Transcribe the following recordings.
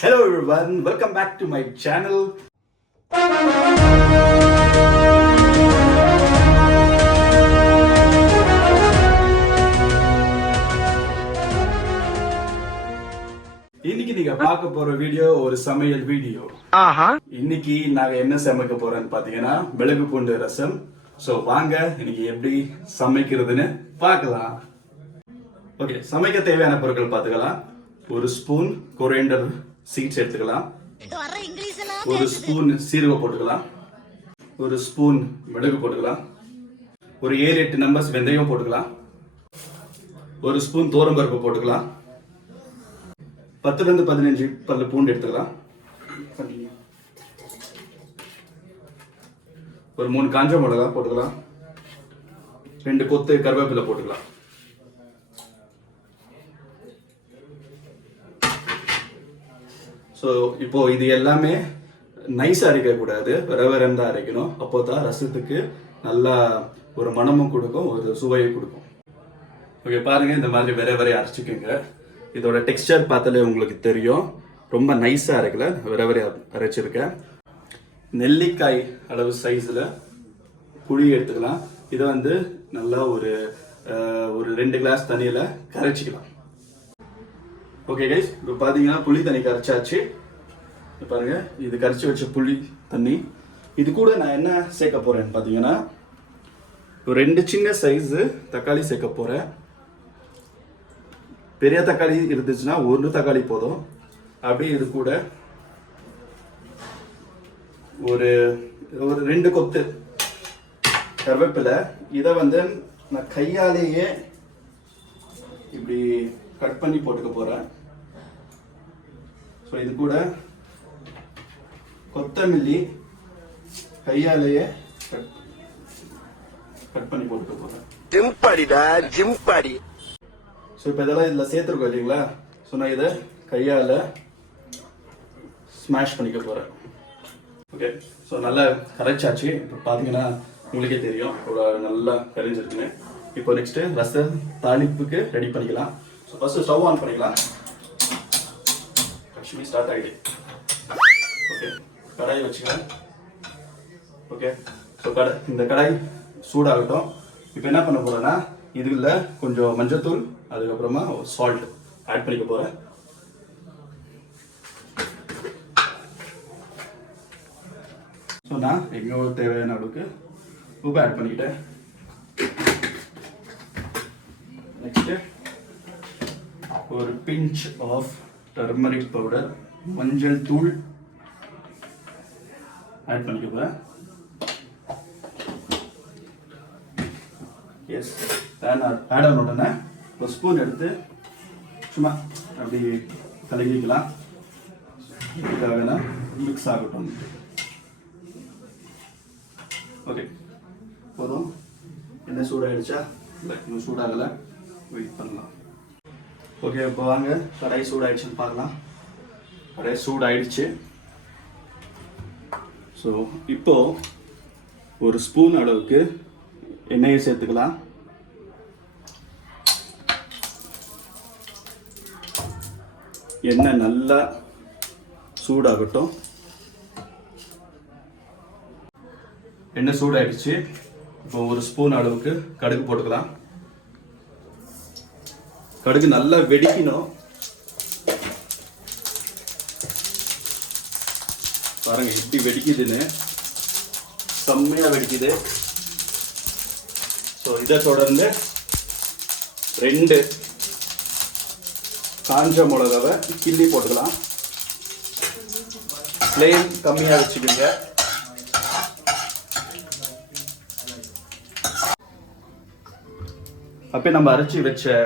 Hello everyone, welcome back to my channel. இன்னைக்கு நீங்க பார்க்க போற வீடியோ ஒரு சமையல் வீடியோ. இன்னைக்கு நாங்க என்ன சமைக்க போறோம்னு பாத்தீங்கன்னா மிளகு பூண்டு ரசம். சோ வாங்க இன்னைக்கு எப்படி சமைக்கிறதுன்னு பார்க்கலாம். ஓகே, சமைக்க தேவையான பொருட்கள் பார்த்துக்கலாம். ஒரு ஸ்பூன் கொரியண்டர் சீட்ஸ் எடுத்துக்கலாம். ஒரு ஸ்பூன் சீரகம் போட்டுக்கலாம். ஒரு ஸ்பூன் மிளகு போட்டுக்கலாம். ஒரு 7-8 நம்பர்ஸ் வெந்தயம் போட்டுக்கலாம். ஒரு ஸ்பூன் தோரம்பருப்பு போட்டுக்கலாம். 10-15 பல்லு பூண்டு எடுத்துக்கலாம். ஒரு 3 காஞ்ச மிளகா போட்டுக்கலாம். 2 கொத்து கருவேப்பிலை போட்டுக்கலாம். ஸோ இப்போ இது எல்லாமே நைஸாக அரைக்கக்கூடாது, விரவிரந்தா அரைக்கணும். அப்போ தான் ரசத்துக்கு நல்லா ஒரு மணமும் கொடுக்கும், ஒரு சுவையை கொடுக்கும். ஓகே, பாருங்க, இந்த மாதிரி விரை அரைச்சிக்கோங்க. இதோட டெக்ஸ்டர் பார்த்தாலே உங்களுக்கு தெரியும், ரொம்ப நைஸாக அரைக்கல, விரை அரைச்சிருக்கேன். நெல்லிக்காய் அளவு சைஸில் புளி எடுத்துக்கலாம். இதை வந்து நல்லா ஒரு 2 கிளாஸ் தண்ணியில் கரைச்சிக்கலாம். ஓகே கைஸ், இப்போ பார்த்தீங்கன்னா புளி தண்ணி கரைச்சாச்சு. பாருங்க, இது கரைச்சி வச்ச புளி தண்ணி. இது கூட நான் என்ன சேர்க்க போறேன்னு பார்த்தீங்கன்னா ஒரு 2 சின்ன சைஸு தக்காளி சேர்க்க போறேன். பெரிய தக்காளி இருந்துச்சுன்னா 1 தக்காளி போதும். அப்படியே இது கூட ஒரு 2 கொத்து கருவேப்பிலை. இதை வந்து நான் கையாலேயே இப்படி கட் பண்ணி போட்டுக்க போறேன். ஸோ இது கூட கொத்தமல்லி கையாலேயே கட் பண்ணி போட்டுக்க போறேன். ஜிம்பாடி. ஸோ இப்போ இதெல்லாம் இதில் சேர்த்துருக்கோம் இல்லைங்களா? ஸோ நான் இதை கையால் ஸ்மாஷ் பண்ணிக்க போறேன். ஓகே, ஸோ நல்லா கரைச்சாச்சு. இப்போ பார்த்தீங்கன்னா உங்களுக்கே தெரியும் நல்லா கரைஞ்சிருக்குன்னு. இப்போ நெக்ஸ்ட் ரச தாளிப்புக்கு ரெடி பண்ணிக்கலாம். ஸோ ஃபர்ஸ்ட் ஸ்டவ் ஆன் பண்ணிக்கலாம். ஆக்சுவலி ஸ்டார்ட் ஆகிடு. ஓகே, கடாய் வச்சுக்கலாம். ஓகே, ஸோ இந்த கடாய் சூடாகட்டும். இப்போ என்ன பண்ண போறேன்னா இதுல கொஞ்சம் மஞ்சள்தூள், அதுக்கப்புறமா சால்ட் ஆட் பண்ணிக்க போறேன். ஸோ நான் எங்க தேவையான அளவுக்கு உப்பு ஆட் பண்ணிக்கிட்டேன். நெக்ஸ்ட் ஒரு பிஞ்ச் ஆஃப் டர்மரிக் பவுடர், மஞ்சள் தூள் ஆட் பண்ணிக்க போறேன். எஸ், ஆட் ஆன உடனே ஒரு ஸ்பூன் எடுத்து சும்மா அப்படி கலக்கிக்கலாம். இதுக்காக மிக்ஸ் ஆகட்டும். ஓகே, போதும். என்ன சூடாயிடுச்சா? இல்லை, இன்னும் சூடாகலை, வெயிட் பண்ணலாம். ஓகே, இப்போ வாங்க கடாய் சூடாயிடுச்சுன்னு பார்க்கலாம். கடாய் சூடாயிடுச்சு. ஸோ இப்போ ஒரு ஸ்பூன் அளவுக்கு எண்ணெயை சேர்த்துக்கலாம். எண்ணெய் நல்லா சூடாகட்டும். எண்ணெய் சூடாயிடுச்சு. இப்போ ஒரு ஸ்பூன் அளவுக்கு கடுகு போட்டுக்கலாம். கடுகு நல்லா வெடிக்கணும். பாருங்க எப்படி வெடிக்குதுன்னு, செம்மையா வெடிக்குது. ஸோ இதை தொடர்ந்து 2 காஞ்ச மிளகாவை கிள்ளி போட்டுக்கலாம். ஃப்ளேம் கம்மியாக வச்சுக்கோங்க. அப்போ நம்ம அரைச்சி வச்ச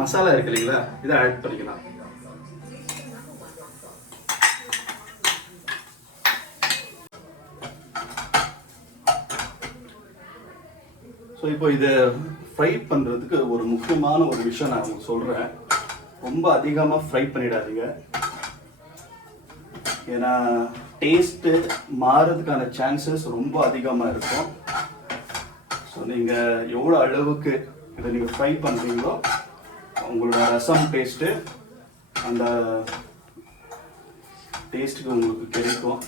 மசாலா இருக்கு இல்லைங்களா, இதை ஆட் பண்ணிக்கலாம். ஸோ இப்போ இதை ஃப்ரை பண்ணுறதுக்கு ஒரு முக்கியமான ஒரு விஷயம் நான் உங்களுக்கு சொல்கிறேன். ரொம்ப அதிகமாக ஃப்ரை பண்ணிடாதீங்க. ஏன்னா டேஸ்ட்டு மாறதுக்கான சான்சஸ் ரொம்ப அதிகமாக இருக்கும். ஸோ நீங்கள் எவ்வளோ அளவுக்கு இதை நீங்கள் ஃப்ரை பண்ணுறீங்களோ உங்களோட ரசம் டேஸ்ட்டு அந்த டேஸ்ட்டுக்கு உங்களுக்கு கிடைக்கும்.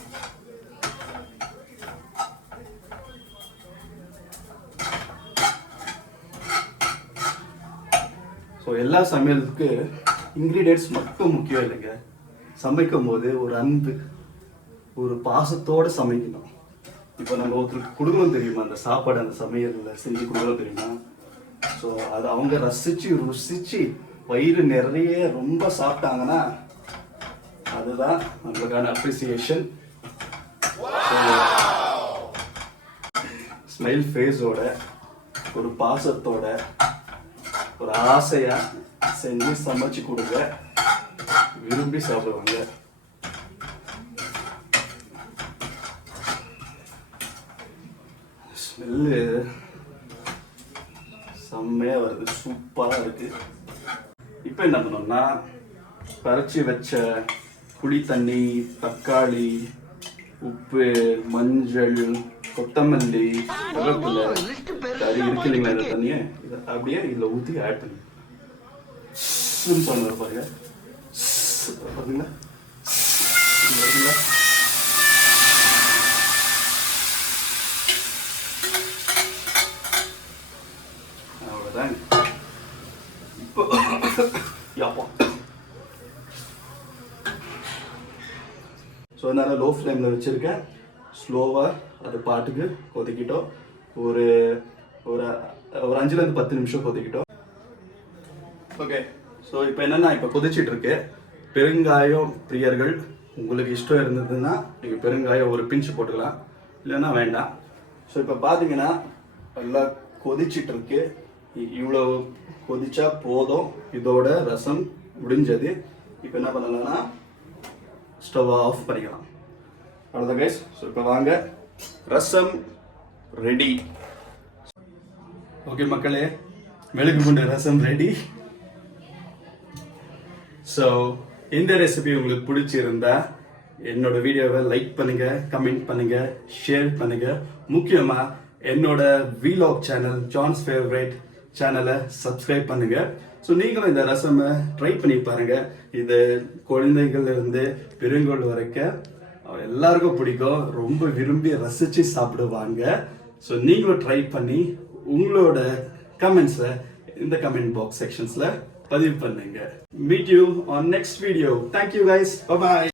ஸோ எல்லா சமையலுக்கு இன்க்ரீடியன்ட்ஸ் மட்டும் முக்கியம் இல்லைங்க. சமைக்கும் போது ஒரு அன்பு, ஒரு பாசத்தோடு சமைக்கணும். இப்போ நம்ம ஒருத்தருக்கு கொடுக்கணும் தெரியுமா, அந்த சாப்பாடு அந்த சமையலில் செஞ்சு கொடுக்கணும் தெரியுமா. ஸோ அது அவங்க ரசித்து ருசித்து வயிறு நிறைய ரொம்ப சாப்பிட்டாங்கன்னா அதுதான் நம்மளுக்கான அப்ரிசியேஷன். ஸ்மைல் ஃபேஸோட, ஒரு பாசத்தோட, ஒரு ஆசையா செஞ்சு சமைச்சு கொடுங்க, விரும்பி சாப்பிடுவாங்க. ஸ்மெல்லு செம்மையா வருது, சூப்பரா இருக்கு. இப்போ என்ன பண்ணோம்னா, பறிச்சு வச்ச புளி தண்ணி, தக்காளி, உப்பு, மஞ்சள், கொத்தமல்லி, கருவேப்பிலை, கறி இருக்கு இல்லைங்களா, இந்த தண்ணியை இதை அப்படியே இதில் ஊற்றி ஆட் பண்ணி சொன்ன பாருங்க. பார்த்தீங்களா அவ்வளோதாங்க. இப்போ யாப்பா. ஸோ அதனால் லோ ஃப்ளேமில் வச்சுருக்கேன். ஸ்லோவாக அது பாட்டுக்கு கொதிக்கிட்டோம். ஒரு ஒரு ஒரு 5லேருந்து 10 நிமிஷம் கொதிக்கிட்டோம். ஓகே, ஸோ இப்போ என்னென்னா, இப்போ கொதிச்சிட்ருக்கு. பெருங்காயம் பிரியர்கள், உங்களுக்கு இஷ்டம் இருந்ததுன்னா நீங்கள் பெருங்காயம் ஒரு பிஞ்சு போட்டுக்கலாம், இல்லைன்னா வேண்டாம். ஸோ இப்போ பார்த்தீங்கன்னா எல்லாம் கொதிச்சிட்ருக்கு. இவ்வளோ கொதிச்சா போதும், இதோட ரசம் முடிஞ்சது. இப்போ என்ன பண்ணலாம்னா ஸ்டவ் ஆஃப் பண்ணிக்கலாம். அவ்வளோதான் கைஸ். ஸோ இப்போ வாங்க, ரசம் ரெடி. ஓகே மக்களே, மெழுகு குண்டு ரசம் ரெடி. ஸோ இந்த ரெசிபி உங்களுக்கு பிடிச்சிருந்தா என்னோட வீடியோவை லைக் பண்ணுங்க, கமெண்ட் பண்ணுங்க, ஷேர் பண்ணுங்க. முக்கியமாக என்னோட வீலாக் சேனல் ஜான்ஸ் ஃபேவரேட் சேனலை சப்ஸ்கிரைப் பண்ணுங்க. ஸோ நீங்களும் இந்த ரசமை ட்ரை பண்ணி பாருங்க. இது குழந்தைகள்ல இருந்து பெரியவங்கள் வரைக்கும் எல்லாருக்கும் பிடிக்கும், ரொம்ப விரும்பி ரசிச்சு சாப்பிடுவாங்க. ஸோ நீங்களும் ட்ரை பண்ணி உங்களோட கமெண்ட்ஸை இந்த கமெண்ட் பாக்ஸ் செக்ஷன்ஸ்ல பதிவு பண்ணுங்க. Meet you on next video. Thank you guys, bye bye.